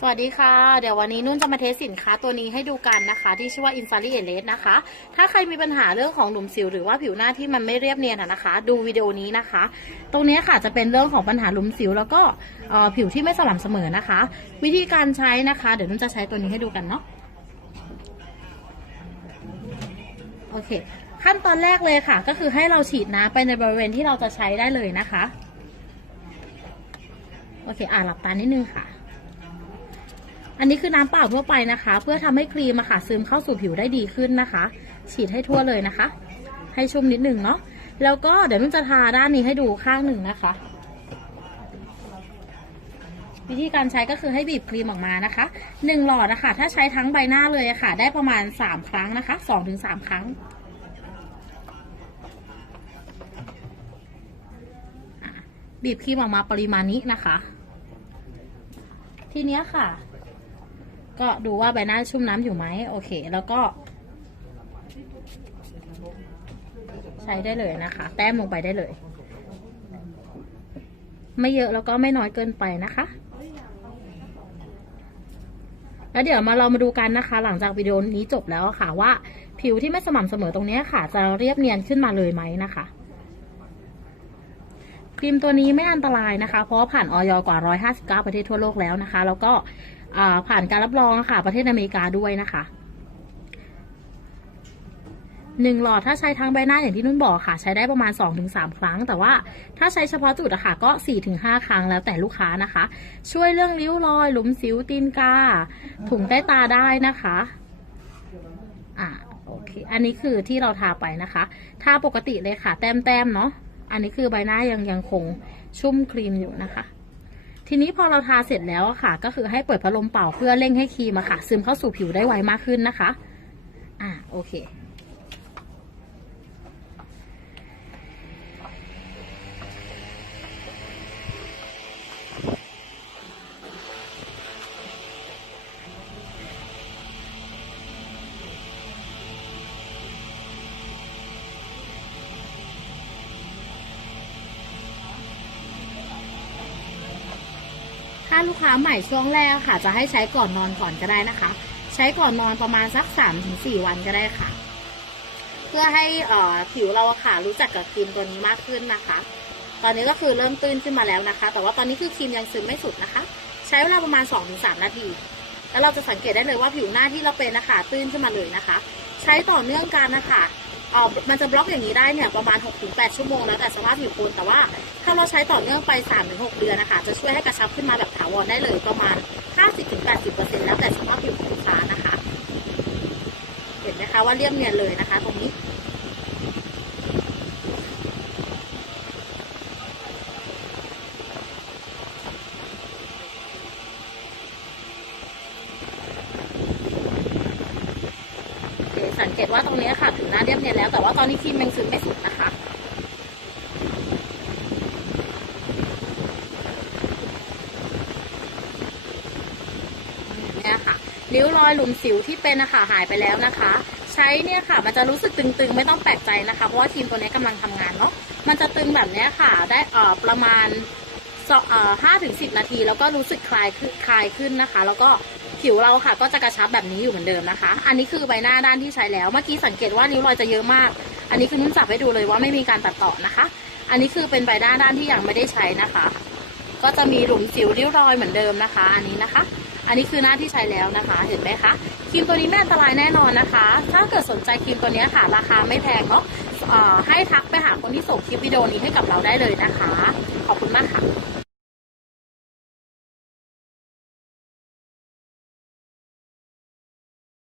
สวัสดีค่ะ เดี๋ยววันนี้นุ่นจะมาเทสสินค้าตัวนี้ให้ดูกันนะคะ ที่ชื่อว่า i n f a r i e l e s นะคะ ถ้าใครมีปัญหาเรื่องของหลุมสิวหรือว่าผิวหน้าที่มันไม่เรียบเนียนนะคะ ดูวิดีโอนี้นะคะ ตรงนี้ค่ะจะเป็นเรื่องของปัญหาหลุมสิว แล้วก็ผิวที่ไม่สม่ำเสมอนะคะ วิธีการใช้นะคะ เดี๋ยวนุ่นจะใช้ตัวนี้ให้ดูกันเนาะโอเค ขั้นตอนแรกเลยค่ะ ก็คือให้เราฉีดน้ำไปในบริเวณที่เราจะใช้ได้เลยนะคะ โอเค อ่าหลับตานิดนึงค่ะ อันนี้คือน้ำเปล่าทั่วไปนะคะ เพื่อทำให้ครีมอะค่ะซึมเข้าสู่ผิวได้ดีขึ้นนะคะ ฉีดให้ทั่วเลยนะคะ ให้ชุ่มนิดหนึ่งเนาะแล้วก็เดี๋ยวนุ่นจะทาด้านนี้ให้ดูข้างหนึ่งนะคะ วิธีการใช้ก็คือให้บีบครีมออกมานะคะหนึ่งหลอดนะคะถ้าใช้ทั้งใบหน้าเลยอะค่ะ ได้ประมาณสามครั้งนะคะสองถึงสามครั้งบีบครีมออกมาปริมาณนี้นะคะ ทีเนี้ยค่ะ ก็ดูว่าใบหน้าชุ่มน้ำอยู่ไหมโอเค แล้วก็ ใช้ได้เลยนะคะ แต้มลงไปได้เลย ไม่เยอะแล้วก็ไม่น้อยเกินไปนะคะ แล้วเดี๋ยวมาเรามาดูกันนะคะ หลังจากวิดีโอนี้จบแล้วค่ะว่า ผิวที่ไม่สม่ำเสมอตรงนี้ค่ะ จะเรียบเนียนขึ้นมาเลยไหมนะคะ ครีมตัวนี้ไม่อันตรายนะคะ เพราะผ่านออยกว่า 159 ประเทศทั่วโลกแล้วนะคะ แล้วก็ผ่านการรับรองค่ะ ประเทศอเมริกาด้วยนะคะหนึ่งหลอดถ้าใช้ทั้งใบหน้าอย่างที่นุ่นบอกค่ะ ใช้ได้ประมาณ 2-3 ครั้ง แต่ว่าถ้าใช้เฉพาะจุดอะค่ะก็ 4-5 ครั้งแล้วแต่ลูกค้านะคะ ช่วยเรื่องริ้วรอย หลุมสิวตีนกา ถุงใต้ตาได้นะคะอ่าโอเค อันนี้คือที่เราทาไปนะคะ ทาปกติเลยค่ะ แต้มๆเนาะ อันนี้คือใบหน้ายังยังคงชุ่มครีมอยู่นะคะ ทีนี้พอเราทาเสร็จแล้วอะค่ะ ก็คือให้เปิดพัดลมเป่าเพื่อเร่งให้ครีมอะค่ะ ซึมเข้าสู่ผิวได้ไวมากขึ้นนะคะ อ่าโอเค ถ้าลูกค้าใหม่ช่วงแรกค่ะ จะให้ใช้ก่อนนอนก่อนก็ได้นะคะ ใช้ก่อนนอนประมาณสักสามถึงสี่วันก็ได้ค่ะ เพื่อให้อ่อผิวเราค่ะรู้จักกับครีมตัวนี้มากขึ้นนะคะ ตอนนี้ก็คือเริ่มตื้นขึ้นมาแล้วนะคะ แต่ว่าตอนนี้คือครีมยังซึมไม่สุดนะคะ ใช้เวลาประมาณ 2-3 นาที แล้วเราจะสังเกตได้เลยว่าผิวหน้าที่เราเป็นนะคะตื้นขึ้นมาเลยนะคะ ใช้ต่อเนื่องกันนะคะ ออมันจะบล็อกอย่างนี้ได้เนี่ยประมาณ 6-8 ชั่วโมงแล้วแต่สภาพผิวคุณแต่ว่าถ้าเราใช้ต่อเนื่องไป 3-6 เดือนนะคะจะช่วยให้กระชับขึ้นมาแบบถาวรได้เลยประมาณ 50-80%แล้วแต่สภาพผิวของลูกค้านะคะ เห็นไหมคะว่าเรียบเนียนเลยนะคะ ตรงนี้ โอเค สังเกตว่าตรงนี้ค่ะถึงหน้าเรียบเนียนแล้ว แต่ว่าตอนนี้ครีมยังซึมไม่สุดนะคะเนี่ยค่ะริ้วรอยหลุมสิวที่เป็นนะคะหายไปแล้วนะคะ ใช้เนี่ยค่ะ มันจะรู้สึกตึงๆ ไม่ต้องแปลกใจนะคะ เพราะว่าครีมตัวนี้กำลังทำงานเนาะมันจะตึงแบบเนี้ยค่ะ ได้เอ่อประมาณ ห้าถึงสิบนาที แล้วก็รู้สึกคลายขึ้นคลายขึ้นนะคะ แล้วก็ผิวเราค่ะก็จะกระชับแบบนี้อยู่เหมือนเดิมนะคะ อันนี้คือใบหน้าด้านที่ใช้แล้ว เมื่อกี้สังเกตว่าริ้วรอยจะเยอะมาก อันนี้คือนุ่นจับให้ดูเลยว่าไม่มีการตัดต่อนะคะ อันนี้คือเป็นใบหน้าด้านที่ยังไม่ได้ใช้นะคะ ก็จะมีหลุมสิวริ้วรอยเหมือนเดิมนะคะ อันนี้นะคะ อันนี้คือหน้าที่ใช้แล้วนะคะ เห็นไหมคะ ครีมตัวนี้ไม่อันตรายแน่นอนนะคะ ถ้าเกิดสนใจครีมตัวนี้ค่ะ ราคาไม่แพงเนาะให้ทักไปหาคนที่ส่งคลิปวิดีโอนี้ให้กับเราได้เลยนะคะ ขอบคุณมากค่ะ